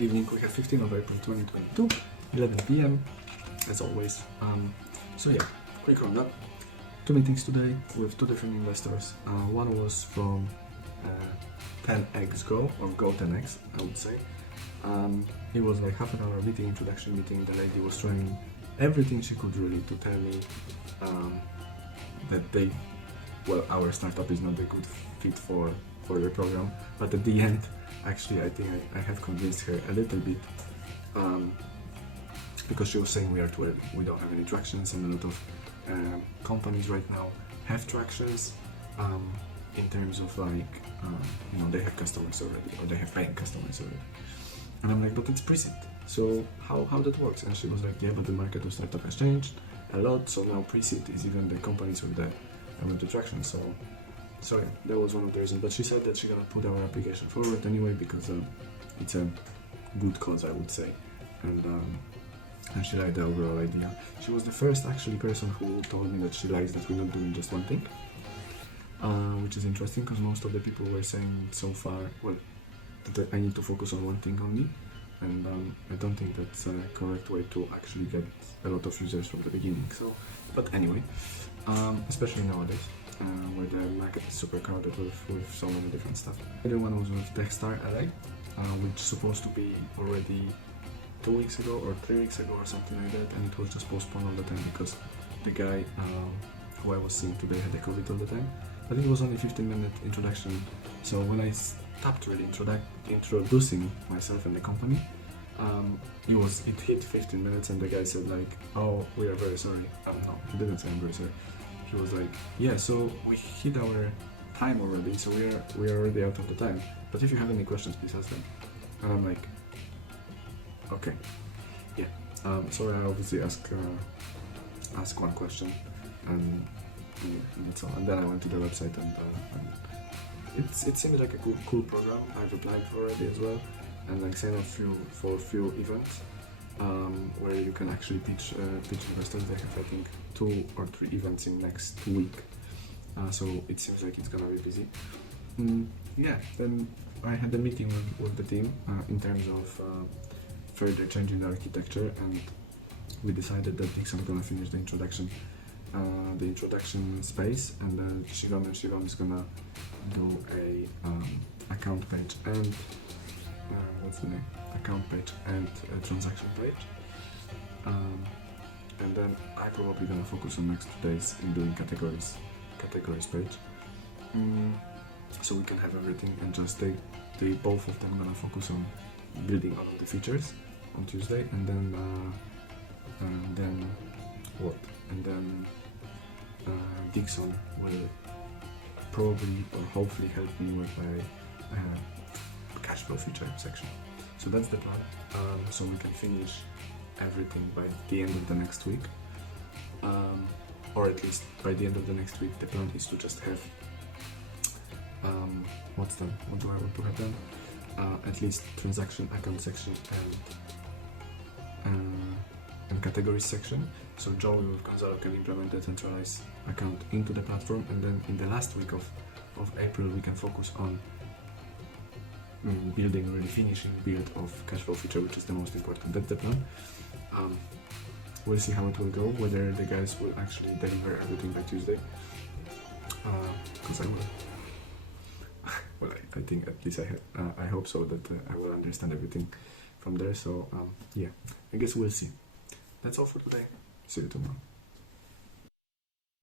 evening. We have 15th of April 2022, 11 p.m. as always. So yeah, quick roundup. 2 meetings today with 2 different investors. One was from 10x Go, or Go10x, I would say. It was like half an hour meeting, introduction meeting. The lady was trying everything she could really to tell me that our startup is not a good fit for the program. But at the end, actually, I think I have convinced her a little bit, because she was saying we are too early. We don't have any tractions, and a lot of companies right now have tractions in terms of like, they have customers already, or they have paying customers already. And I'm like, but it's pre-seed, so how that works? And she was like, yeah, but the market of startup has changed a lot, so now pre-seed is even the companies with the traction. So yeah, that was one of the reasons. But she said that she's gonna put our application forward anyway, because it's a good cause, I would say, and she liked the overall idea. She was the first actually person who told me that she likes that we're not doing just one thing, which is interesting, because most of the people were saying so far, that I need to focus on one thing only, and I don't think that's a correct way to actually get a lot of users from the beginning. So, but anyway, especially nowadays, where the market is super crowded with so many different stuff. The other one was with Techstar LA, which supposed to be already 2 weeks ago or 3 weeks ago or something like that, and it was just postponed all the time because the guy who I was seeing today had a COVID all the time. But it was only 15-minute introduction, so when I stopped really introducing myself and the company, it hit 15 minutes, and the guy said like, oh, we are very sorry. No, he didn't say I'm very sorry. He was like, yeah, so we hit our time already, so we are already out of the time, but if you have any questions, please ask them. And I'm like, okay, yeah. So I obviously ask one question, and that's all. And then I went to the website, and it seems like a cool program. I've applied for it as well, and like signed up for a few events where you can actually pitch investors. They have, I think, 2 or 3 events in next week, so it seems like it's gonna be busy. Yeah, then I had a meeting with the team in terms of further changing the architecture, and we decided that Dixon's gonna finish the introduction space, and then Shivam is gonna do a account page and what's the name? Account page and a transaction page. And then I'm probably gonna focus on next 2 days in doing categories page. So we can have everything, and just they both of them gonna focus on building all of the features on Tuesday, and then Dixon will probably or hopefully help me with a cash flow feature section. So that's the plan. So we can finish everything by the end of the next week, or at least by the end of the next week. The plan is to just have what do I want to have done? At least transaction, account section, and categories section. So Joey with Gonzalo can implement the centralized account into the platform, and then in the last week of April we can focus on really finishing build of cash flow feature, which is the most important. That's the plan. We'll see how it will go, whether the guys will actually deliver everything by Tuesday, because I will. Well, I think at least I hope so, that I will understand everything from there. So yeah, I guess we'll see. That's all for today. See you tomorrow.